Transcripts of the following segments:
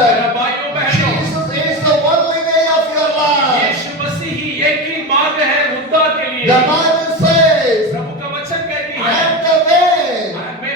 मेरा भाइयों बहनों, Jesus is the only way of your life. यीशु मसीह ही एक ही मार्ग है उद्धार के लिए। The Bible says, प्रभु का वचन कहती I है, am the way,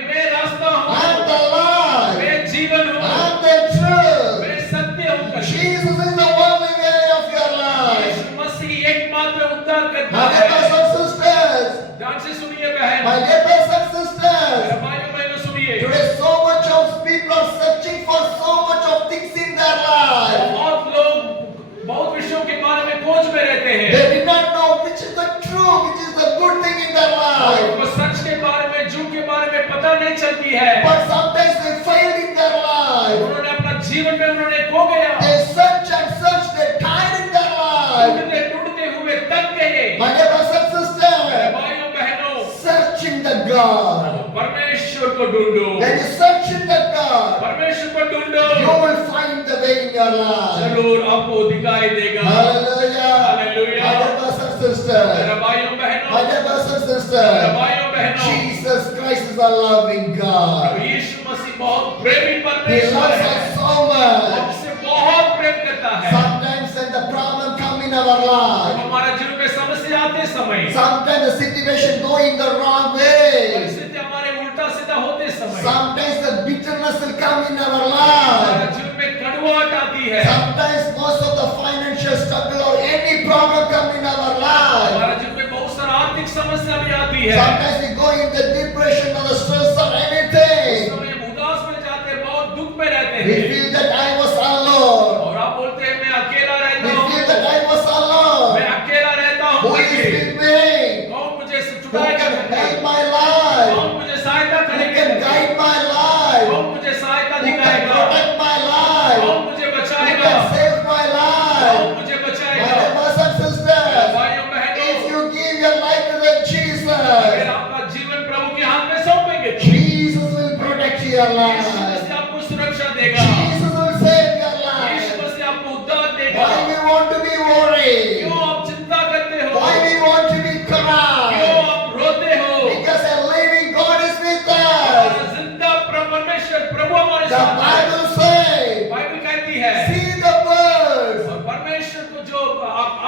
मैं रास्ता I am हूँ, the life, मैं जीवन I हूँ, am the truth. मैं सत्य हूँ। Jesus is the only way of your life. यीशु मसीह एकमात्र उद्धार करता My है। brothers and sisters, ध्यान से सुनिए बहन, my brothers and मेरे sisters, भाइयों बहनों सुनिए। today so much of people are searching for so much of things in their life. बहुत लोग बहुत विषयों के बारे में खोज में रहते हैं। They did not know which is the true, which is the good thing in their life. उनको सच के बारे में, झूठ के बारे में पता नहीं चलती है। But sometimes they failed in their life. उन्होंने अपना जीवन में उन्होंने खो गया। They search and search, they tired in their life. ढूंढते हुए तक गए। My brothers and मेरे sisters, भाइयों बहनों, searching the God. परमेश्वर को ढूंढो, When you search in the God, परमेश्वर को ढूंढो, you will find the way in your life. जरूर आपको दिखाई देगा। Hallelujah. Hallelujah. My brothers and sisters, मेरे भाइयों बहनों, my brothers and मेरे sisters, भाइयों बहनों, Jesus Christ is a loving God. यीशु मसीह बहुत प्रेमी He परमेश्वर loves है। us so वो much. हमसे बहुत प्रेम करता है। Sometimes when the problem come in our life, हमारे जीवन में समस्या आते समय, sometimes the situation go in the wrong way. परिस्थिति हमारे उल्टा सीधा होते समय, Sometimes the bitterness will come in our हमारे life. जीवन में कड़वाहट आती है। Sometimes most of the financial struggle or any problem come in our life. हमारे जीवन में बहुत सारा आर्थिक समस्या भी आती है। Sometimes we go in the depression or the stress or anything. समय हम उदास में जाते हैं, बहुत दुख में रहते We हैं, feel that I was alone. और आप बोलते हैं मैं अकेला We रहता feel हूँ, that I was alone. मैं अकेला रहता Who हूँ। is with me? कौन मुझे Who छुड़ाएगा? can help my life? कौन मुझे सहायता Who करेगा? can guide my life? कौन मुझे सहायता Who can दिखाएगा? protect my life? कौन मुझे Who बचाएगा? can save my कौन life? मुझे My बचाएगा? brothers and sisters, भाइयों बहनों, if you give your life to the अगर Jesus, आपका जीवन प्रभु के हाथ में सौंपेंगे तो Jesus will protect your यीशु life. मसीह आपको सुरक्षा देगा, Jesus will save your यीशु life. मसीह आपको उद्धार देगा। Why we want to be worried? क्यों आप चिंता करते हो? Why we want to be क्यों cry? आप रोते हो? Because a living God is with us. हमारा जिंदा परमेश्वर प्रभु हमारे The साथ है। Bible says, बाइबल कहती है, see the birds, और परमेश्वर को जो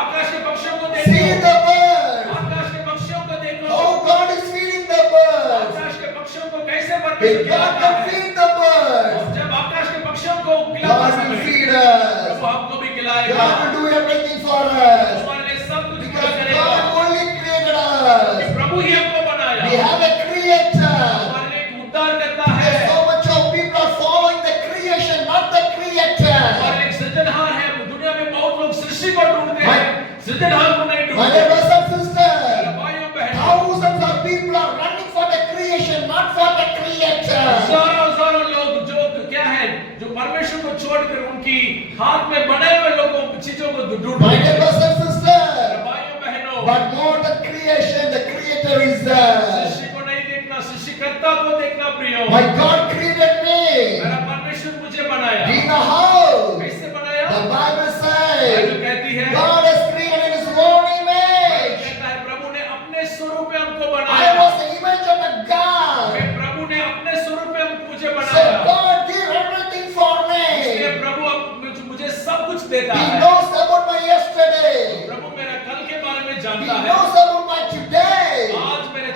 आकाश के पक्षियों को see देखो, the birds. आकाश के पक्षियों को देखो, How God is feeding the birds. आकाश के पक्षियों को कैसे If परमेश्वर God खिलाता can है। feed the birds, और जब आकाश के पक्षियों को खिलाता God will समय feed us. प्रभु आपको भी खिलाएगा। God will do everything for us. हमारे लिए सब कुछ पूरा Because करेगा, God only created कि us. प्रभु ही हमको बनाया। We have a creator. हमारे लिए एक उद्धार करता है। There's so much of people are following the creation, not the creator. हमारे लिए एक सृजनहार है। दुनिया में बहुत लोग सृष्टि को ढूंढते हैं, सृजनहार को नहीं My ढूंढते। brothers and मेरे sisters, भाइयों बहनों, thousands of people are running for the creation, not for the creator. हजारों लोग जो क्या है, जो परमेश्वर को छोड़कर उनकी हाथ में बनाए हुए लोगों चीजों को ढूंढते My हैं। brothers and मेरे sisters, भाइयों बहनों, but more the creation, the creator is there. सृष्टि को नहीं देखना, सृष्टिकर्ता को देखना प्रियो। My God created me. मेरा परमेश्वर मुझे बनाया। Do you know how? कैसे बनाया? The Bible बाइबल says, कहती है, God has created in His own image. कहता है प्रभु ने अपने स्वरूप में हमको I बनाया। was the image of the God. मैं प्रभु ने अपने स्वरूप में मुझे So बनाया। God gave everything for इसलिए me. प्रभु मुझे सब कुछ देता He है। knows about my yesterday. प्रभु मेरा कल के बारे में He जानता है। knows about my today. आज मेरे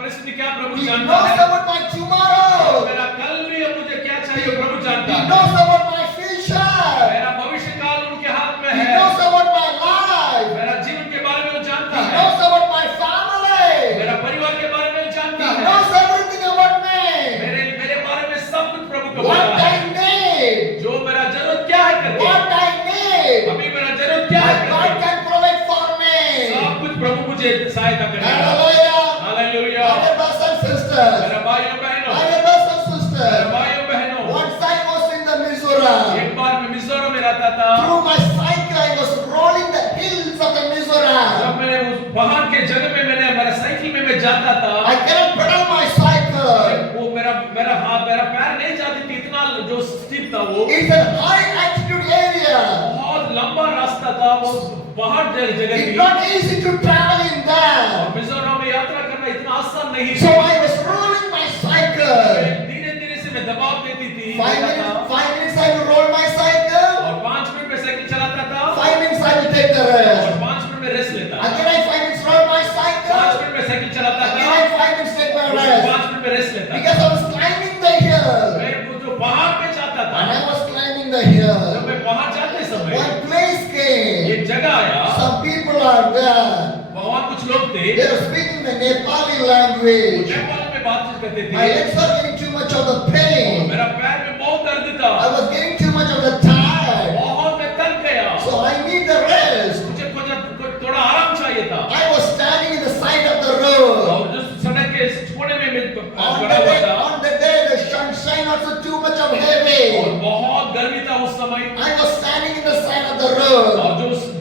परिस्थिति क्या प्रभु He जानता knows है। about my tomorrow. मेरा कल भी अब मुझे क्या चाहिए प्रभु जानता He है। knows about my future. मेरा भविष्य काल उनके हाथ में He है। knows about my life. मेरा जीवन के बारे में वो जानता He है। knows about my family. मेरा परिवार के बारे में वो जानता He है। knows everything about me. मेरे बारे में सब कुछ प्रभु को What पता है। I need. जो मेरा जरूरत क्या है करके, What I need. अभी मेरा जरूरत क्या My है God करके, can provide for me. सब कुछ प्रभु मुझे सहायता करेगा। Hallelujah. Hallelujah. My brothers and sisters. मेरे भाइयों बहनों, My brothers and मेरे sisters. भाइयों बहनों, Once I was in the Mizoram. एक बार मैं मिजोरम में रहता था। Through my cycle, I was rolling the hills of the Mizoram. जब मैं उस पहाड़ के जगह में मेरा साइकिल में मैं जाता था, I cannot pedal my cycle. वो मेरा पैर नहीं जाती थी, इतना जो स्टीप था वो, It's a high altitude area. बहुत लंबा रास्ता था, वो पहाड़ जगह It's थी। not easy to travel in there. और मिजोरम में यात्रा करना इतना आसान नहीं So था। I was rolling my cycle. धीरे धीरे से मैं दबाव देती थी। 5 minutes I will roll my पहाड़ पे जाता था, When I was climbing the जब hill, मैं पहाड़ जाते समय one place came. एक जगह आया, Some people are there. वहाँ कुछ लोग थे, They are speaking the Nepali वो language. नेपाल में बातचीत करते My थे, legs are getting too much of the और pain. मेरा पैर में बहुत दर्द था, I was getting too much of the tired. बहुत मैं थक गया, So I need the rest. मुझे थोड़ा आराम चाहिए था, I was standing in the side of the road. और जो सड़क के इस कोने में मैं On खड़ा हुआ था, the day, the sunshine also too much of heavy. और बहुत गर्मी था उस समय, I was standing in the side of the road. और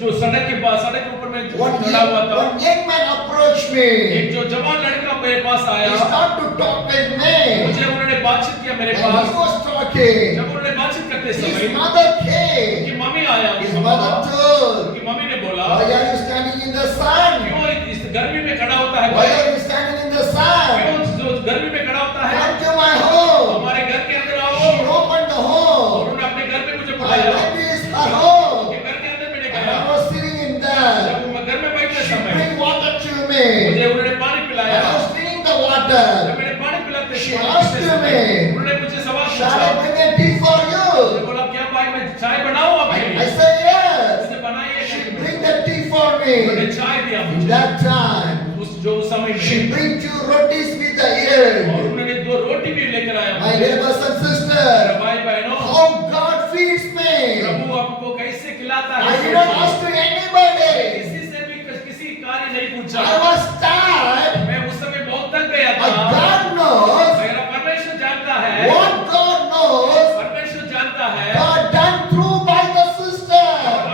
जो सड़क के ऊपर में One खड़ा हुआ था, young man approached me. एक जो जवान लड़का मेरे पास He आया, started to talk with me. मुझे उन्होंने बातचीत किया मेरे And पास, he was talking. जब उन्होंने बातचीत करते His समय mother came. कि मम्मी आया, His mother told, कि मम्मी ने बोला, why are you standing in the sun? क्यों इस गर्मी में खड़ा होता है Why भाई, are you standing in the sun? क्यों जो गर्मी में खड़ा होता है, Come to my home. हमारे घर के अंदर आओ, She opened the और home. उन्होंने अपने घर में मुझे I बुलाया, went to his home. कि घर के अंदर मैंने And गया, I was sitting in there. जब मैं घर में बैठते She समय bring water to me. मुझे उन्होंने पानी And पिलाया, I was drinking the जब water. मैंने पानी पिलाते She समय asked me, उन्होंने मुझे सवाल shall पूछा, I bring a tea for मैंने you? बोला क्या भाई मैं चाय बनाऊं आपके I लिए, said yes. मुझे बनाइए, She bring the tea for उन्होंने me. चाय दिया In मुझे, that time, उस समय she में, bring 2 rotis with the और egg. उन्होंने 2 रोटी भी लेकर आया My मुझे। dear brothers and मेरे sisters, भाई बहनों, how God feeds me. प्रभु आपको कैसे खिलाता I है, did not ask to anybody. किसी से भी किसी कार्य नहीं पूछा, I was tired. मैं उस समय बहुत थक गया But था, God knows. मेरा परमेश्वर जानता है, What God knows, परमेश्वर जानता है, God done through by the और sister.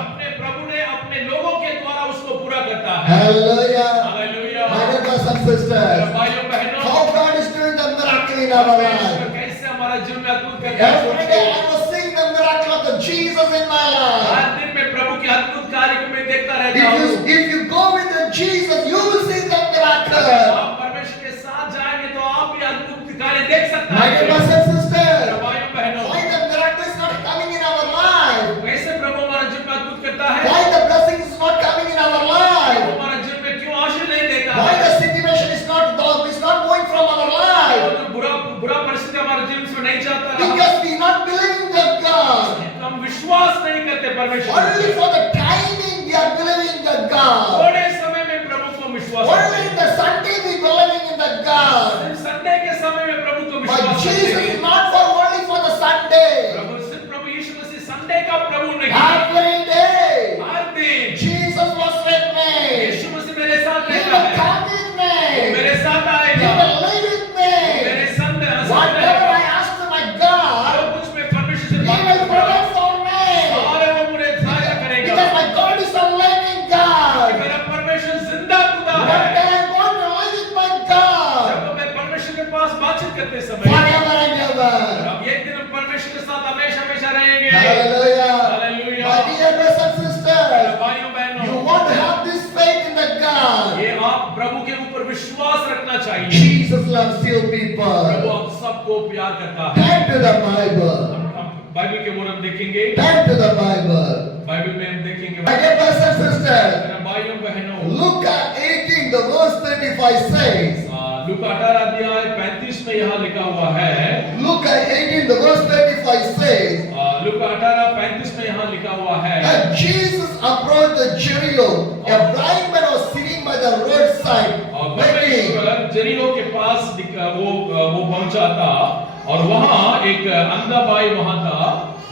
अपने प्रभु ने अपने लोगों के द्वारा उसको पूरा करता है। Hallelujah. Hallelujah. My dear brothers and मेरे sisters, भाइयों बहनों, how God is doing the miracle in our परमेश्वर life. कैसे हमारा जीवन में अद्भुत करता Every day है। I was seeing the miracle of the Jesus in my life. हर दिन मैं प्रभु के अद्भुत कार्य को मैं देखता रहता हूँ। If you go with the Jesus, you will see the miracle. आप परमेश्वर के साथ जाएंगे तो आप भी अद्भुत कार्य देख सकते My dear हैं। brothers and मेरे sisters, भाइयों बहनों, why the miracle is not coming in our life? कैसे प्रभु हमारा जीवन में अद्भुत करता है? Why the blessing is not coming in our प्रभु life? हमारा जीवन में क्यों आशीष नहीं देता Why है? the situation is not going from our life? वो जो बुरा परिस्थिति हमारे जीवन से नहीं जाता रहा, Because we not believing the God. हम विश्वास नहीं करते परमेश्वर Only पे। for the timing we are believing the God. थोड़े समय में प्रभु को विश्वास Only करते in हैं। the Sunday we believing in the God. सिर्फ संडे के समय में प्रभु को But विश्वास करते Jesus हैं। is not for only for the Sunday. प्रभु यीशु मसीह संडे का प्रभु नहीं, Every day, हर दिन Jesus was with me. यीशु मसीह मेरे साथ He रहता will है, come with वो me. मेरे साथ He आएगा, will live with me. मेरे संग Whatever I ask to my God, जो कुछ मैं परमेश्वर से He मांगता will हूँ, provide for me. सारे वो मुझे सहायता करेगा। Because my God is a living God. मेरा परमेश्वर जिंदा खुदा One है। day I'm going to live with my God जब मैं परमेश्वर के पास बातचीत करते समय, forever and ever. अब एक दिन हम परमेश्वर के साथ हमेशा हमेशा रहेंगे। Hallelujah. Hallelujah. My dear brothers and मेरे sisters, भाइयों बहनों, you want to have this faith in the God. ये आप प्रभु के ऊपर विश्वास रखना चाहिए। Jesus loves you प्रभु people. आप सबको प्यार करता है। Turn to the Bible. हम बाइबल के ओर हम देखेंगे, Turn to the Bible. Bible में हम देखेंगे। My dear brothers and sisters, मेरे भाइयों बहनों, Luke 18, the verse 35 says, लूका 18 अध्याय 35 में यहाँ लिखा हुआ है, Luke 18, the verse 35 says, लूका 18 35 में यहाँ लिखा हुआ है, that Jesus approached the Jericho. A blind man was sitting by the roadside, और begging. परमेश्वर जरीहो के पास वो पहुंचा था, और वहाँ एक अंधा भाई वहाँ था।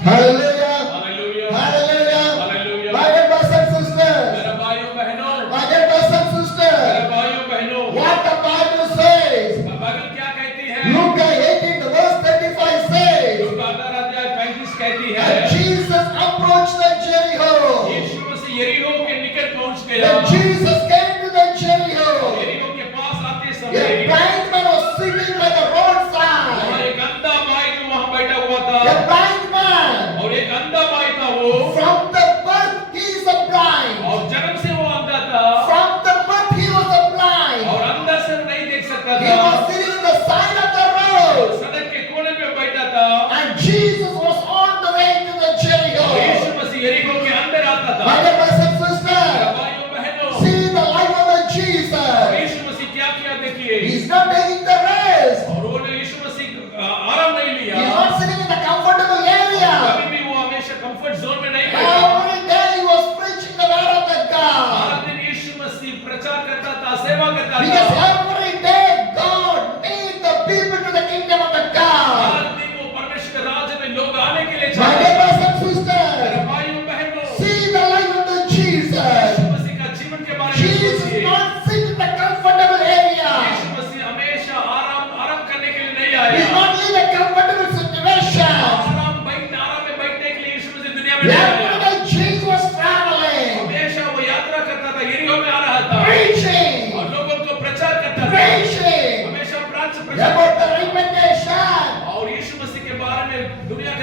Hallelujah. Hallelujah, Hallelujah. Hallelujah. My dear brothers and sisters, मेरे भाइयों बहनों, my dear brothers and मेरे sisters, भाइयों बहनों, what the Bible says, Bible क्या कहती है? Luke 18, the verse 35 says, लूका 18 अध्याय 35 कहती है, that Jesus approached the Jericho. यीशु मसीह यरीहो के निकट पहुंच गया। When Jesus came to the Jericho, यरीहो के पास आते a समय blind man was sitting by the वहाँ roadside. एक अंधा भाई जो वहाँ बैठा हुआ था, A blind man, और एक अंधा भाई था वो, from the birth he is a blind. और जन्म से वो अंधा था, From the birth he was a blind. और अंदर से नहीं देख सकता He था, was sitting in the side of the road. सड़क के कोने पे बैठा था, And Jesus was on the way to the और Jericho. यीशु मसीह यरीहो के अंदर आता था। My dear brothers and मेरे sisters, भाइयों बहनों, see the life of the Jesus. यीशु मसीह क्या किया देखिए, He's not taking the rest. और उन्होंने यीशु मसीह आराम नहीं He's लिया, not sitting in the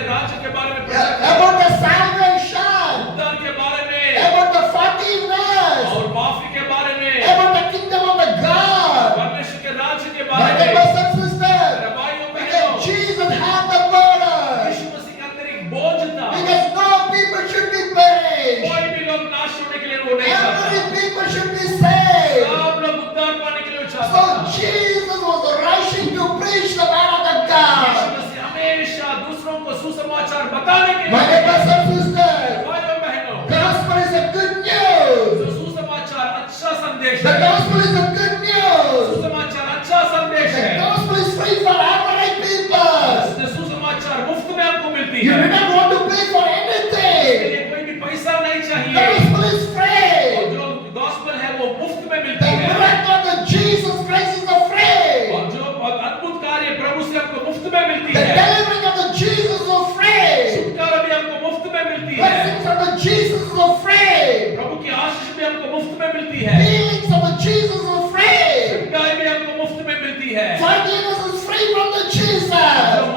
के राज्य के बारे में प्रचार करें, about the salvation, उद्धार के बारे में about the forgiveness, और माफी के बारे में, about the kingdom of the God. परमेश्वर के राज्य के My बारे dear में। brothers and sisters, मेरे भाइयों because बहनों, Jesus had the burden, यीशु मसीह के अंदर एक बोझ था, because no people should be perished, कोई भी लोग नाश होने के लिए वो नहीं चाहता, every people should be saved. सब लोग उद्धार पाने के लिए चाहता So था। Jesus was rushing to preach the word of यीशु God. मसीह हमेशा दूसरों को सुसमाचार बताने के My लिए, dear brothers and sisters, भाइयों बहनों, gospel is a good news. जो सुसमाचार अच्छा संदेश The है, gospel is a good news. सुसमाचार अच्छा संदेश The है, gospel is free for every people. इससे सुसमाचार मुफ्त में आपको मिलती You है, do not want to pay for इसके anything. लिए कोई भी पैसा नहीं चाहिए, Gospel is और free. जो गॉस्पेल है वो मुफ्त में The मिलती है, miracle of the Jesus Christ is a free. और जो अद्भुत कार्य प्रभु से आपको मुफ्त में मिलती The है, delivering of the Jesus is free. छुटकारा भी आपको मुफ्त में मिलती है, Blessings of the Jesus is free. प्रभु की आशीष भी आपको मुफ्त में मिलती है, Healings of the Jesus is free. छुटकारा भी आपको मुफ्त में मिलती है, Forgiveness is free from the जो Jesus.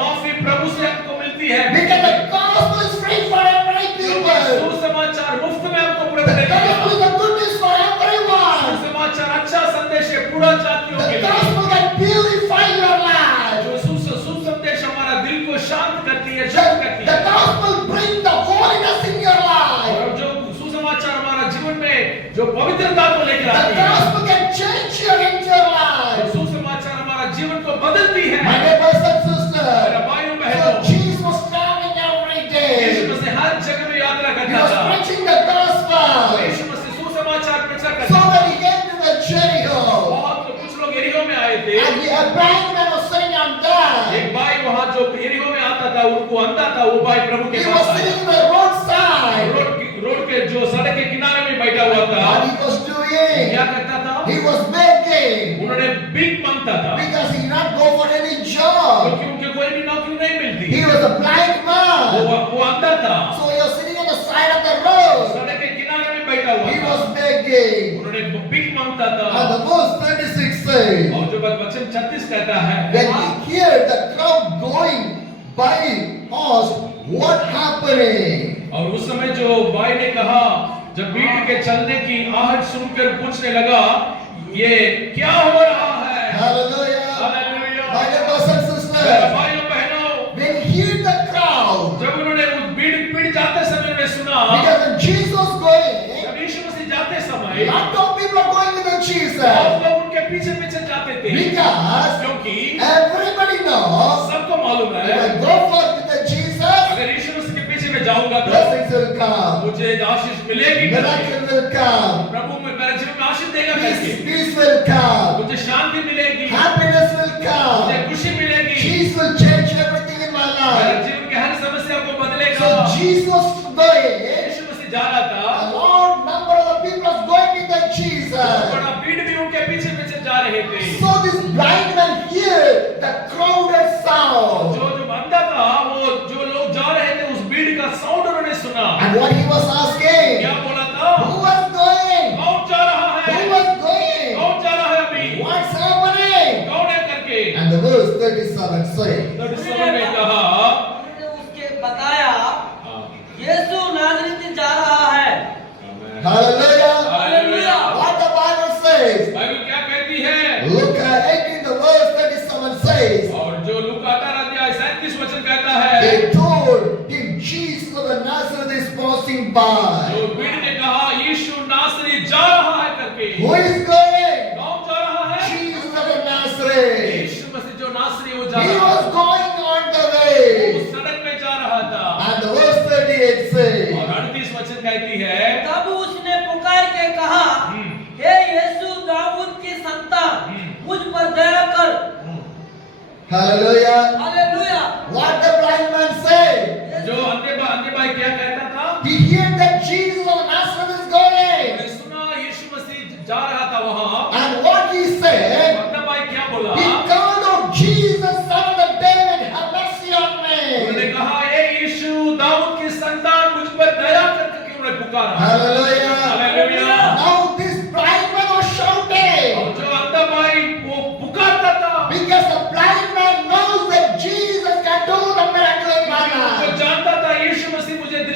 माफी प्रभु से आपको मिलती है, Because the gospel is free for every क्योंकि people. सुसमाचार मुफ्त में आपको पूरा The मिलेगा, gospel is the good news for everyone. सुसमाचार अच्छा संदेश है पूरा जातियों के The लिए, gospel that purify your life. जो सुसंदेश हमारा दिल को शांत करती है, The, शुद्ध करती the है, gospel bring the holiness in your life. और जो सुसमाचार हमारा जीवन में जो पवित्रता को लेकर The आती है, gospel can change your entire जो life. सुसमाचार हमारा जीवन को बदलती है। My dear brothers and मेरे sisters, भाइयों so बहनों, Jesus was traveling every यीशु day. मसीह हर जगह में यात्रा He करता was था, preaching the gospel. यीशु मसीह सुसमाचार प्रचार So करता था। when he came to the Jericho, बहुत लोग कुछ लोग यरीहो में आए थे, and a blind man was sitting on that. एक भाई वहाँ जो यरीहो में आता था, उनको अंधा था, वो भाई प्रभु के He पास was आया, sitting on the roadside. Road के जो सड़क के किनारे में बैठा हुआ था, What he was doing? क्या करता था? He was begging उन्होंने भीख मांगता था, because he did not go for any job. क्योंकि उनके कोई भी नौकरी नहीं मिलती, He was a blind man. वो अंधा था, So he was sitting on the side of the road. सड़क के किनारे में बैठा हुआ He था, was begging. उन्होंने भीख मांगता And था, the verse 36 says, और जो वचन 36 कहता है, when he heard the crowd going by, asked, what happening? और उस समय जो भाई ने कहा, जब भीड़ के चलने की आहट सुनकर पूछने लगा, ये क्या हो रहा है? Hallelujah. Hallelujah. My dear brothers and मेरे sisters, भाइयों बहनों, when he heard the crowd, जब उन्होंने उस भीड़ जाते समय उन्होंने सुना, because when Jesus was going, जब यीशु मसीह जाते समय lot of people are going with the Jesus. बहुत लोग उनके पीछे पीछे जाते थे, Because क्योंकि everybody knows सबको मालूम if है, I go forth with the Jesus, अगर यीशु मसीह के पीछे मैं जाऊंगा तो blessings will come, मुझे आशीष मिलेगी, miracle will come, प्रभु में मेरे जीवन में आशीष देगा करके, peace will come, मुझे शांति मिलेगी, happiness will मुझे come, खुशी मिलेगी, peace will change everything in my मेरे life. जीवन के हर समस्या को बदलेगा। So Jesus was going, यीशु मसीह जा रहा था, a large number of the people was going with the Jesus. बड़ा भीड़ भी उनके पीछे पीछे जा रहे थे, So this blind man heard the crowded sound. जो अंधा था, वो जो लोग जा रहे थे उस भीड़ का साउंड उन्होंने सुना, And what he was asking, क्या बोला था? who was going? कौन जा रहा है? Who was going? कौन जा रहा है अभी? What's happening? कौन है करके? And the verse 37 says, तो इस समय में कहा, उन्होंने उसके बताया, यीशु नाज़रेती जा रहा है। hallelujah. Hallelujah. What the Bible says, Bible क्या कहती है? Luke 18, the verse 37 says, और जो लूका 18 वचन कहता है, they told him, Jesus of the Nazareth is passing by. जो भीड़ ने कहा यीशु नासरी जा रहा है करके, Who is going? कौन जा रहा है? Jesus of the Nazareth. यीशु मसीह जो नासरी वो जा He रहा was था, going on the वो way. सड़क में जा रहा था, And the verse 38 says, और 38 वचन कहती है, तब उसने पुकार के कहा, हे यीशु दाऊद की संतान, मुझ पर दया कर। hallelujah. Hallelujah. What the blind man said, जो अंधे भाई क्या कहता था? he heard that Jesus of Nazareth is going. मैंने सुना यीशु मसीह जा रहा था वहां, And what he said, अंधा भाई क्या बोला? he called out, Jesus, son of David, have mercy on उन्होंने me. कहा, ए यीशु दाऊद की संतान मुझ पर दया करके उन्होंने पुकारा। Hallelujah. Hallelujah. Now this blind man was shouting और जो अंधा भाई वो पुकारता था, because the blind man knows that Jesus can do the miracle in my वो life.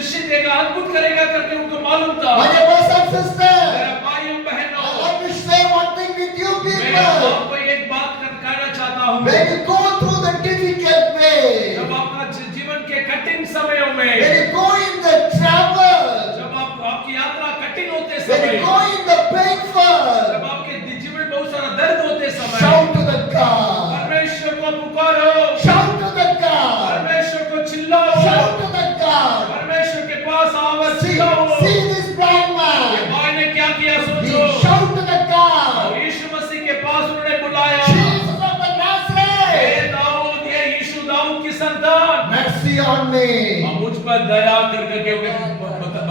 दृश्य देगा, अद्भुत करेगा करके उनको मालूम था। My dear brothers and sisters, मेरे भाइयों बहनों, I want to share one thing with you मैं people. आपको एक बात कहना चाहता हूँ। When you go through the difficult way, जब आपका जीवन के कठिन समयों में, when you go in the travel, जब आपकी यात्रा कठिन होते when समय, you go in the painful, जब आपके जीवन में बहुत सारा दर्द होते समय, shout to the God. परमेश्वर को पुकारो, Shout to the God. परमेश्वर को चिल्लाओ, Shout to the God. परमेश्वर के पास आवाज See, चिल्लाओ। see this blind ये man. भाई ने क्या किया He सोचो। shout to the God. और यीशु मसीह के पास उन्होंने बुलाया, Jesus of the Nazareth, हे दाऊद, ये यीशु दाऊद की संतान, mercy on me. अब मुझ पर दया करके उन्हें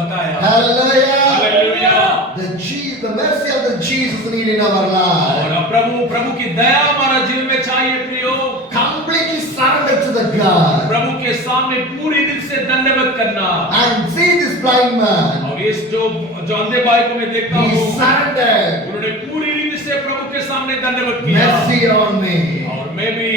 बताया। Hallelujah. Hallelujah. The mercy of the Jesus need in our life. और अब प्रभु की दया हमारा जीवन में चाहिए प्रियो। Completely surrender to the God. प्रभु के सामने पूरी दिल से दंडवत करना। And see this blind man. और इस जो अंधे भाई को मैं देखता He हूँ, surrendered. उन्होंने पूरी रीति से प्रभु के सामने दंडवत किया। Mercy on me. और मैं भी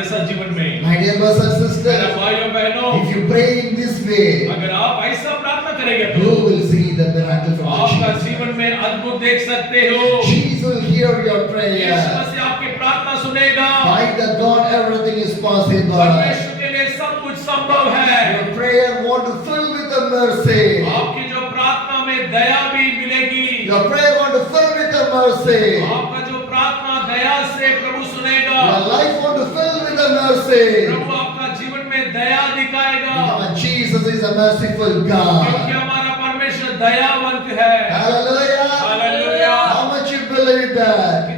ऐसा जीवन में, My dear brothers and मेरा sisters, भाइयों बहनों, if you pray in this way, अगर आप ऐसा प्रार्थना करेंगे you तो will see the miracle from आपका Jesus. जीवन में अद्भुत देख सकते हो। Jesus will hear your यीशु prayer. मसीह आपकी प्रार्थना सुनेगा। By the God, everything is possible. परमेश्वर के लिए सब कुछ संभव है। Your prayer want to fill with the mercy. आपकी जो प्रार्थना में दया भी मिलेगी। Your prayer want to fill with the mercy. आपका जो प्रार्थना दया से प्रभु सुनेगा। Your life want to fill with the mercy. प्रभु आपका जीवन में दया दिखाएगा। Because Jesus is a merciful क्योंकि God. हमारा परमेश्वर दयावंत है। Hallelujah. Hallelujah. How much you believe that?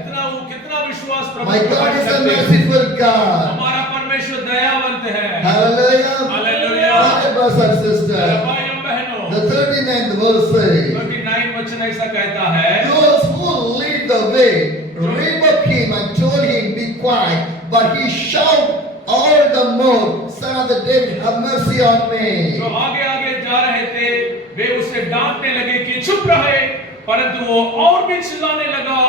कितना विश्वास प्रभु My को God is a करते हैं। merciful God. हमारा परमेश्वर दयावंत है। Hallelujah. Hallelujah. My brothers and मेरे sisters, भाइयों बहनों, the 39th verse says, 39 वचन ऐसा कहता है, those who lead the way rebuked him and told him, be quiet, but he shouted all the more, Son of the David, have mercy on जो me. आगे आगे जा रहे थे वे उसे डांटने लगे कि चुप रहे, परंतु वो और भी चिल्लाने लगा,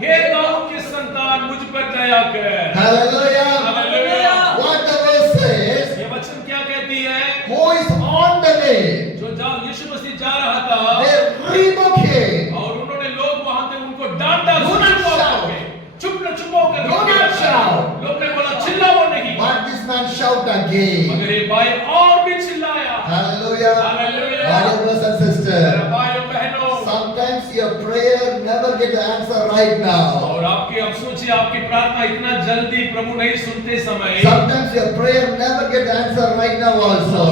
हे दाऊद की संतान, मुझ पर दया कर। Hallelujah. Hallelujah. What the verse says, ये वचन क्या कहती है? who is on the way, जो यीशु मसीह जा रहा था they rebuked him. और उन्होंने लोग वहां थे उनको डांटा, Do not चुप shout. होकर, चुप होकर। Do not shout. लोग ने बोला चिल्लाओ नहीं, But this man shout again. मगर ये भाई और भी चिल्लाया। Hallelujah. Hallelujah. My dear brothers and मेरे sisters, भाइयों बहनों, sometimes your prayer never get the answer right now. और आपकी अब सोचिए आपकी प्रार्थना इतना जल्दी प्रभु नहीं सुनते समय, Sometimes your prayer never get the answer right now also.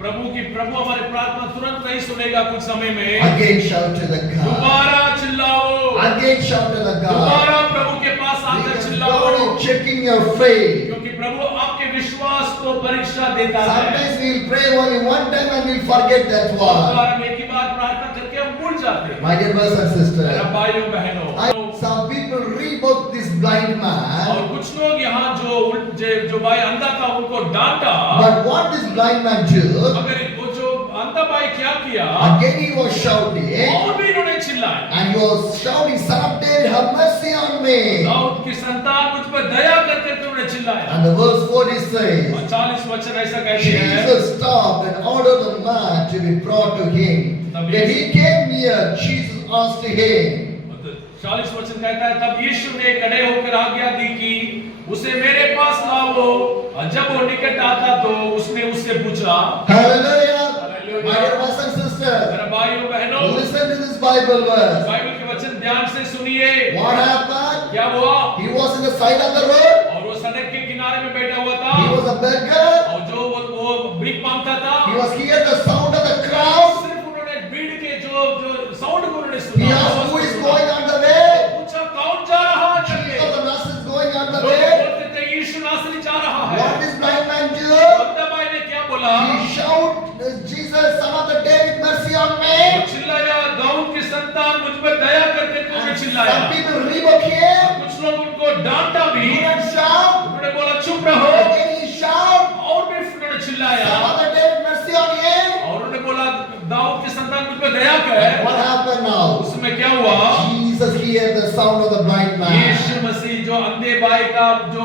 प्रभु हमारे प्रार्थना तुरंत नहीं सुनेगा कुछ समय में। Again shout to the God. दोबारा चिल्लाओ, Again shout to the God. दोबारा प्रभु के पास आकर Because चिल्लाओ, God is checking your faith. क्योंकि प्रभु आपके विश्वास को परीक्षा देता है। Sometimes we will pray only one time and we'll forget that one. बार हम एक ही बार प्रार्थना करके हम भूल जाते हैं। My dear brothers and मेरा sisters, भाइयों बहनों, some people rebuke this blind और man. कुछ लोग यहाँ जो भाई अंधा था उनको डांटा, But what this blind man do? मगर वो जो अंधा भाई क्या किया, Again he was shouting. और भी इन्होंने चिल्लाया, And he was shouting, Son of David, have mercy on me. Dawood की संतान मुझ पर दया करके उन्होंने चिल्लाया। And the verse 40 says, और 40 वचन ऐसा कहती है, Jesus stopped and ordered the man to be brought to him. When he came near, Jesus asked him, 40 वचन कहता है, तब यीशु ने खड़े होकर आज्ञा दी कि उसे मेरे पास लाओ। और जब वो निकट आता तो उसने उससे पूछा। Hallelujah. Hallelujah. My dear brothers and sisters, मेरे भाइयों बहनों, listen to this Bible verse. Bible के वचन ध्यान से सुनिए। What happened? क्या हुआ? He was in the side of the road. और वो सड़क के किनारे में बैठा हुआ था, He was a beggar. और जो वो भीख मांगता था, He was hear the sound of the crowd. सिर्फ उन्होंने भीड़ के जो साउंड को उन्होंने He सुना। asked, who is going on the way? पूछा कौन जा रहा है करके। Jesus the Master is going on the लोग way. बोलते थे यीशु नासरी जा रहा है। What this blind man do? अंधा भाई ने क्या बोला? He shout, Jesus, Son of the David, mercy on वो me. चिल्लाया, दाऊद की संतान मुझ पर दया करके तुमने And चिल्लाया। some people rebuke him. कुछ लोग उनको डांटा भी, Do not shout. उन्होंने बोला चुप रहो, Again he shout, और भी उन्होंने चिल्लाया, Son of the David, mercy on him. और उन्होंने बोला दाऊद की संतान मुझ पर दया कर। What happened now? उसमें क्या हुआ? Jesus heard the sound of the blind man. यीशु मसीह जो अंधे भाई का जो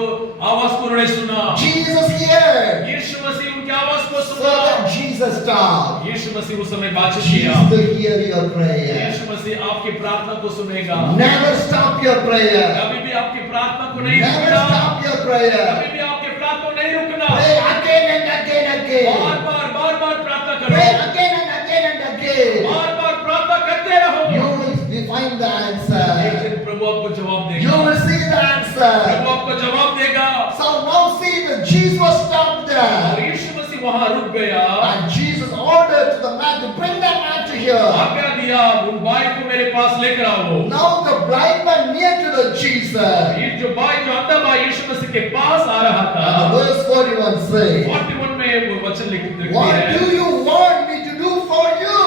आवाज को उन्होंने सुना, Jesus heard. यीशु मसीह उनकी आवाज को So सुना। that Jesus Jesus stopped, यीशु मसीह उस समय बातचीत Jesus किया। will hear your prayer. यीशु मसीह आपकी प्रार्थना को सुनेगा। Never stop your prayer. कभी भी आपकी प्रार्थना को नहीं Never रुकना। stop your prayer. कभी भी आपके प्रार्थना को नहीं रुकना। Pray again and again and बार again. बार प्रार्थना Pray करो। again and again and again. बार प्रार्थना करते रहो। You will find the एक answer. दिन प्रभु आपको जवाब You देगा। will see the प्रभु answer. आपको जवाब देगा। So now see that Jesus stopped और there. यीशु मसीह वहां रुक गया। And Jesus ordered to the man to bring that man to here. आज्ञा दिया उन भाई को मेरे पास लेकर आओ। Now the blind man near to the Jesus. ये जो भाई जो अंधा भाई यीशु मसीह के पास आ रहा था। And the verse 41 says, 41 में वो वचन लिखी what है। do you want me to do for you?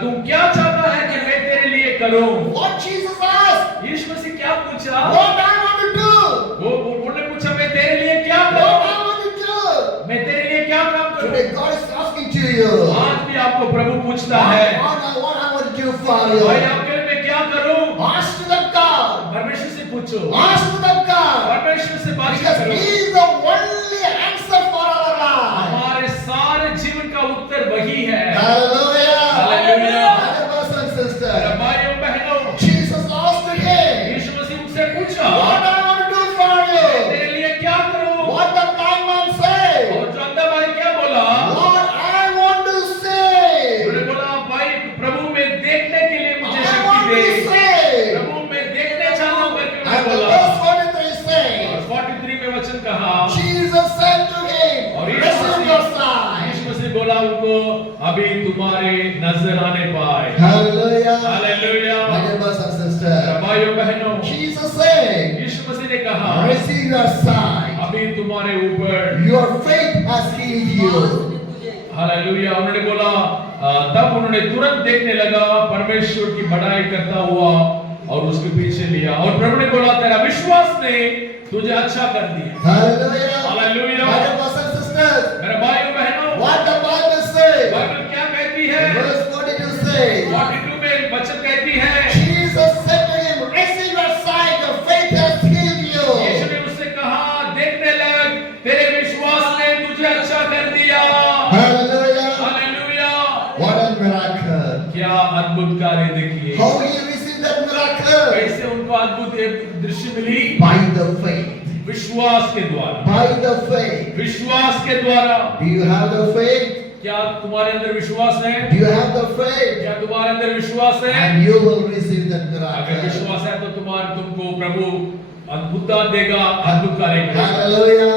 तू क्या चाहता है कि मैं तेरे लिए करूं? What Jesus asked? यीशु मसीह क्या पूछा? What I want to do? उन्होंने पूछा मैं तेरे लिए क्या What करूं? I want to do? मैं तेरे लिए क्या काम करूं? Today God is asking to you. आज भी आपको प्रभु पूछता है, What I want to do for भाई you? आपके लिए मैं क्या करूं? Ask to the God. परमेश्वर से पूछो। Ask to the God. परमेश्वर से बात Because करो। He is the only answer for our life. हमारे सारे जीवन का उत्तर वही है। Hallelujah. Hallelujah. My brothers and sisters. भाइयों बहनों, Jesus asked again. यीशु मसीह उनसे पूछा, What I want to do for you? तेरे लिए क्या करूं? What the blind man said. और जो अंधा भाई क्या बोला? Lord, I want to say. उन्होंने बोला, भाई प्रभु में देखने के लिए मुझे I शक्ति want दे। to say. प्रभु में देखने चाहता हूं करके उन्होंने And the बोला। verse 43 says, और 43 में वचन कहा, Jesus said to him, और receive your sight. यीशु मसीह बोला उनको, अभी तुम्हारे नजर आने पाए। Hallelujah. Hallelujah. My dear brothers and sisters. भाइयों बहनों, Jesus said, यीशु मसीह ने कहा, receive your sight. अभी तुम्हारे ऊपर। Your faith has healed you. Hallelujah. उन्होंने बोला, तब उन्होंने तुरंत देखने लगा, परमेश्वर की बड़ाई करता हुआ और उसके पीछे लिया। और प्रभु ने बोला, तेरा विश्वास ने तुझे अच्छा कर दिया। Hallelujah. Hallelujah. My dear brothers and sisters. मेरे भाइयों बहनों, What the Bible says. Bible क्या कहती है? Verse 42 says, 42 में वचन कहती है, Jesus said to him, receive your sight, your faith has healed यीशु you. ने उससे कहा, देखने लग, तेरे विश्वास ने तुझे अच्छा कर दिया। Hallelujah. Hallelujah. What a miracle. क्या अद्भुत कार्य देखिए। How he received that miracle? कैसे उनको अद्भुत एक दृश्य मिली? By the faith. विश्वास के द्वारा। By the faith. विश्वास के द्वारा। Do you have the faith? क्या तुम्हारे अंदर विश्वास है? Do you have the faith? क्या तुम्हारे अंदर विश्वास है? And you will receive that अगर miracle. विश्वास है तो तुमको प्रभु अद्भुत देगा, अद्भुत कार्य करेगा। Hallelujah.